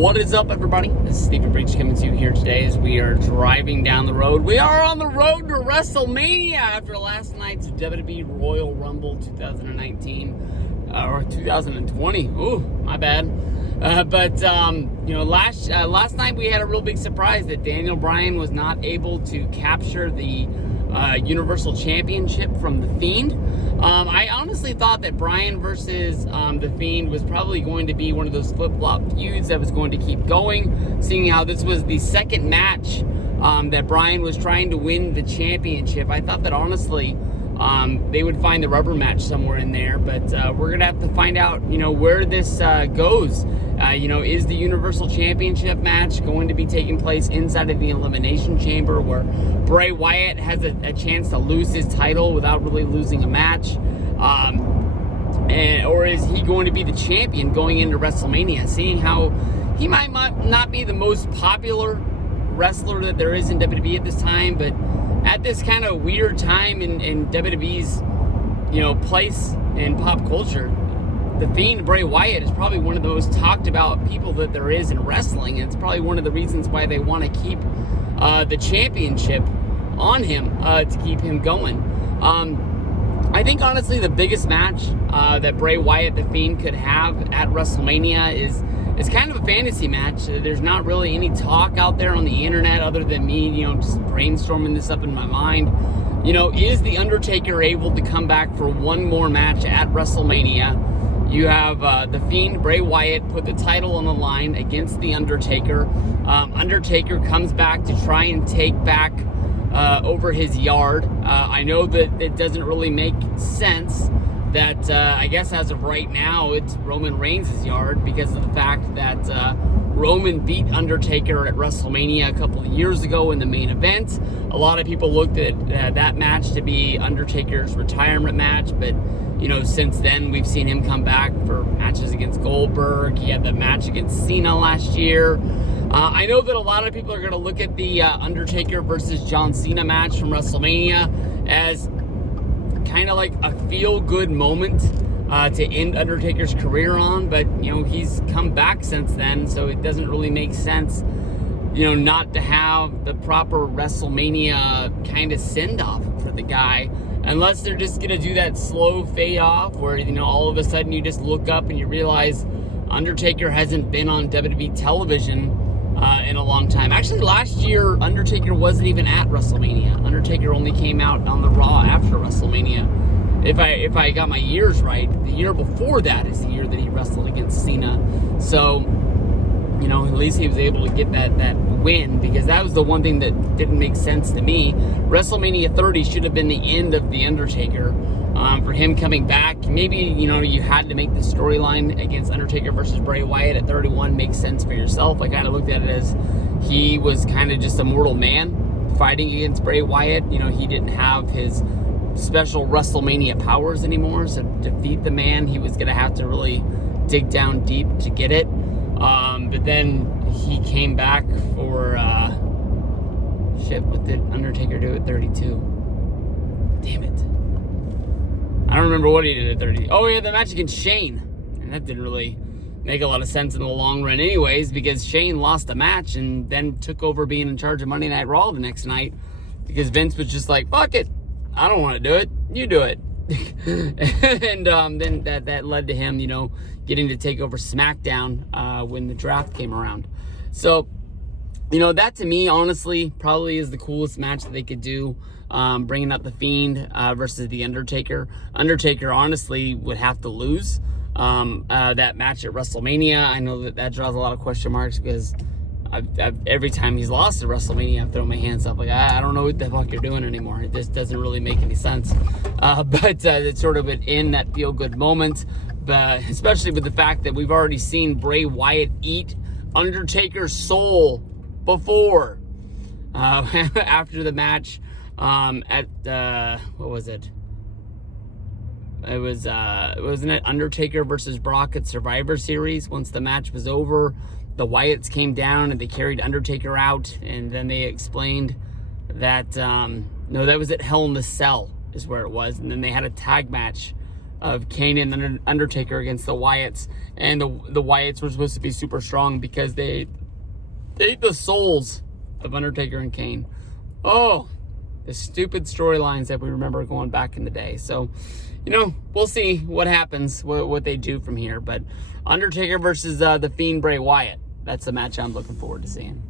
What is up, everybody? This is Stephen Breach coming to you here today as we are driving down the road. We are on the road to WrestleMania after last night's WWE Royal Rumble 2019 or 2020. Ooh, my bad. Last night we had a real big surprise that Daniel Bryan was not able to capture the Universal Championship from The Fiend. I honestly thought that Bryan versus The Fiend was probably going to be one of those flip-flop feuds that was going to keep going, seeing how this was the second match that Bryan was trying to win the championship. I thought that honestly they would find the rubber match somewhere in there, but we're going to have to find out, where this goes. Is the Universal Championship match going to be taking place inside of the Elimination Chamber where Bray Wyatt has a chance to lose his title without really losing a match? Or is he going to be the champion going into WrestleMania, seeing how he might not be the most popular wrestler that there is in WWE at this time, but at this kind of weird time in WWE's, place in pop culture, The Fiend, Bray Wyatt, is probably one of the most talked about people that there is in wrestling. And it's probably one of the reasons why they want to keep the championship on him to keep him going. I think, honestly, the biggest match that Bray Wyatt, The Fiend, could have at WrestleMania is kind of a fantasy match. There's not really any talk out there on the internet other than me, just brainstorming this up in my mind. Is The Undertaker able to come back for one more match at WrestleMania? You have The Fiend, Bray Wyatt, put the title on the line against The Undertaker. Undertaker comes back to try and take back over his yard. I know that it doesn't really make sense that, I guess as of right now, it's Roman Reigns' yard because of the fact that Roman beat Undertaker at WrestleMania a couple of years ago in the main event. A lot of people looked at that match to be Undertaker's retirement match, but since then, we've seen him come back for matches against Goldberg. He had that match against Cena last year. I know that a lot of people are going to look at the Undertaker versus John Cena match from WrestleMania as kind of like a feel-good moment to end Undertaker's career on. But, he's come back since then, so it doesn't really make sense, not to have the proper WrestleMania kind of send-off for the guy. Unless they're just going to do that slow fade off where, all of a sudden you just look up and you realize Undertaker hasn't been on WWE television in a long time. Actually, last year, Undertaker wasn't even at WrestleMania. Undertaker only came out on the Raw after WrestleMania. If I got my years right, the year before that is the year that he wrestled against Cena. So, at least he was able to get that win, because that was the one thing that didn't make sense to me. WrestleMania 30 should have been the end of The Undertaker. For him coming back, maybe, you had to make the storyline against Undertaker versus Bray Wyatt at 31 make sense for yourself. I kind of looked at it as he was kind of just a mortal man fighting against Bray Wyatt. He didn't have his special WrestleMania powers anymore, so to defeat the man, he was going to have to really dig down deep to get it. But then he came back for, what did Undertaker do at 32? Damn it. I don't remember what he did at 30. Oh, yeah, the match against Shane. And that didn't really make a lot of sense in the long run anyways, because Shane lost a match and then took over being in charge of Monday Night Raw the next night, because Vince was just like, fuck it. I don't want to do it. You do it. And then that led to him, getting to take over SmackDown when the draft came around. So, that to me, honestly, probably is the coolest match that they could do, bringing up The Fiend versus The Undertaker. Undertaker, honestly, would have to lose that match at WrestleMania. I know that draws a lot of question marks because every time he's lost at WrestleMania, I've thrown my hands up like, I don't know what the fuck you're doing anymore. It just doesn't really make any sense. But it's sort of in that feel-good moment, but especially with the fact that we've already seen Bray Wyatt eat Undertaker's soul before. After the match at, what was it? It was, wasn't it Undertaker versus Brock at Survivor Series? Once the match was over, the Wyatts came down and they carried Undertaker out, and then they explained that, no, that was at Hell in the Cell is where it was, and then they had a tag match of Kane and Undertaker against the Wyatts. And the Wyatts were supposed to be super strong because they ate the souls of Undertaker and Kane. Oh, the stupid storylines that we remember going back in the day. So, you know, we'll see what happens, what they do from here. But Undertaker versus the Fiend Bray Wyatt, that's the match I'm looking forward to seeing.